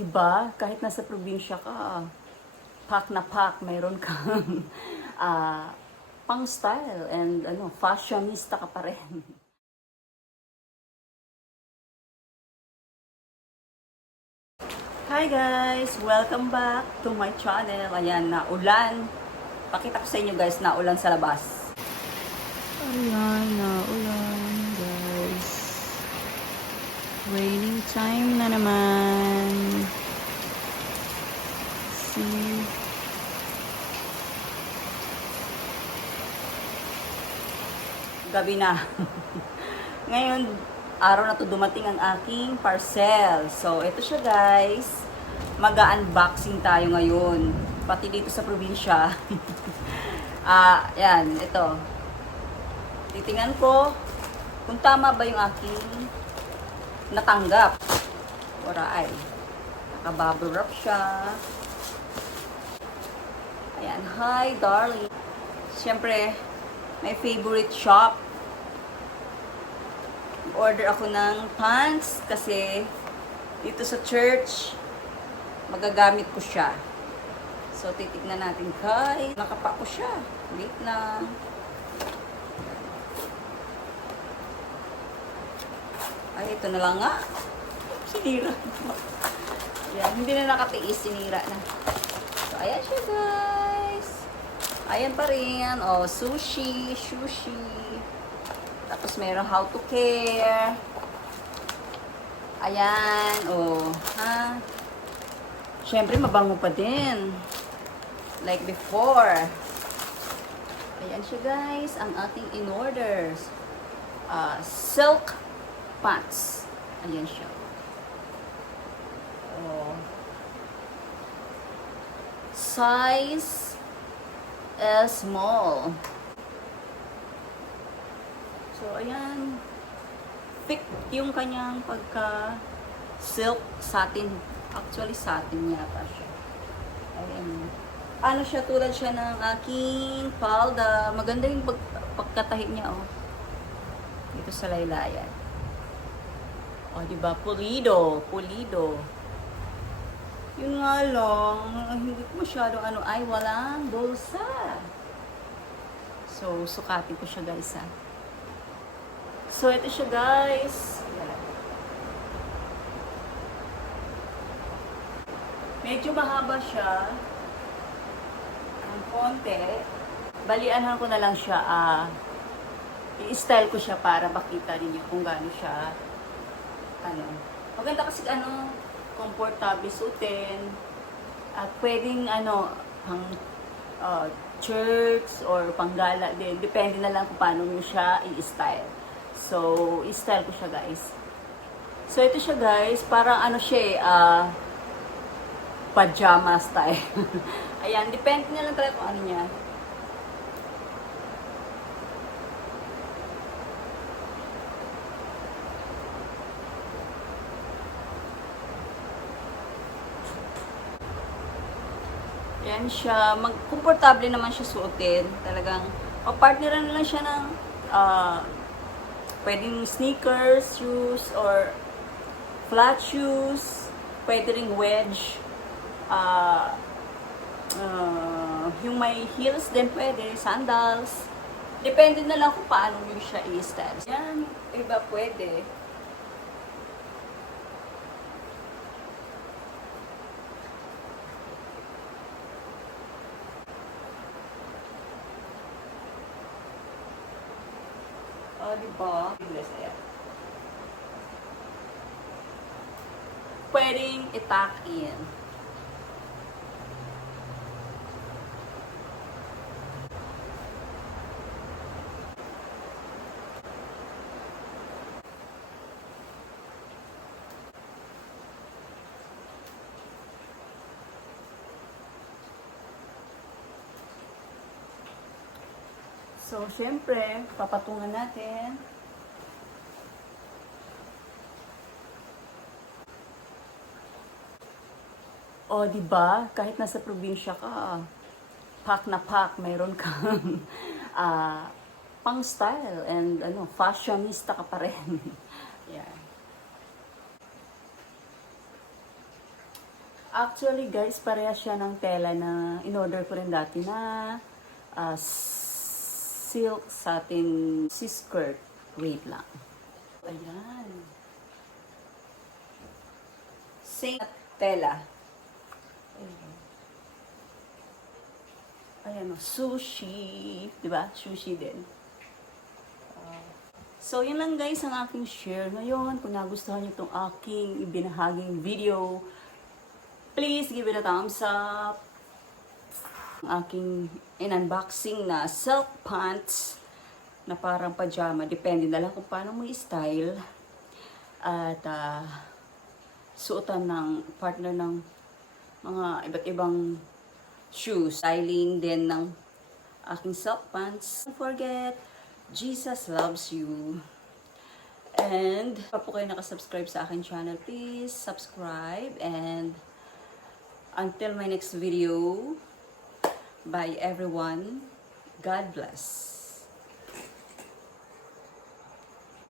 di ba? Kahit nasa probinsya ka, pack na pack, mayroon kang pang style and fashionista ka pa rin. Hi guys! Welcome back to my channel. Ayan, naulan. Pakita ko sa inyo guys, naulan sa labas. Ayan, naulan guys. Raining time na naman. See? Gabi na. Ngayon, araw na to dumating ang aking parcel. So, ito siya guys. Mag-unboxing tayo ngayon. Pati dito sa probinsya. Yan, ito. Titingnan ko kung tama ba yung aking natanggap. Ora ay. Naka-bubble wrap siya. Ayan, hi darling. Siyempre, my favorite shop. Order ako ng pants kasi dito sa church magagamit ko siya. So titignan natin guys. Nakapa ko siya. Wait lang. Ay, ito na lang nga. Sinira. Yan, hindi na nakatiis. Sinira na. So ayan siya guys. Ayan pa rin. Oh, sushi. Tapos meron how to care. Ayan. Oh, ha? Siyempre, mabango pa din. Like before. Ayan siya guys. Ang ating in-orders. Silk pants. Ayan siya. Oh. Size small. So, ayan. Thick yung kanyang pagka-silk satin. Actually, satin yata siya. Ayan. Ano siya, tulad siya ng aking palda. Maganda yung pagkatahi niya, oh. Dito sa laylayan. Oh, diba? Pulido. Yun nga lang, hindi ko masyadong ay walang bulsa. So, sukatin ko siya guys, ha. So, ito siya guys. Medyo mahaba siya. Ang konti. Balianan ko na lang siya. I-style ko siya para makita ninyo kung gaano siya. Maganda kasi komportable suotin. At pwedeng pang church or panggala din. Depende na lang kung paano nyo siya i-style. So, i-style ko siya guys. So, ito siya guys. Parang siya pajama style. Ayan, depende na lang talaga kung ano niya. Ayan siya. Komportable naman siya suotin. Talagang, partneran na lang siya ng pwedeng sneakers, shoes, or flat shoes. Pwede ring wedge. Yung may heels din pwede, sandals. Depende na lang kung paano nyo siya i-style. Yan, iba pwede. Diba? Pwedeng i-tuck in. So, syempre, papatungan natin. O, diba? Kahit nasa probinsya ka, pack na pack, mayroon kang pang style and fashionista ka pa rin. Yeah. Actually guys, pareha siya ng tela na in-order ko rin dati na silk satin skirt. Wait lang. Ayan. Same tela. Ayan o, sushi. Diba? Sushi din. So, yun lang guys ang aking share ngayon. Kung nagustuhan nyo itong aking ibinahaging video, please give it a thumbs up. Ang aking in-unboxing na silk pants na parang pajama. Depende na lang kung paano mo i-style. At suotan ng partner ng mga iba't ibang shoes. Styling din ng aking silk pants. Don't forget, Jesus loves you. And pa po kayo nakasubscribe sa akin channel, please subscribe. And until my next video, bye everyone. God bless.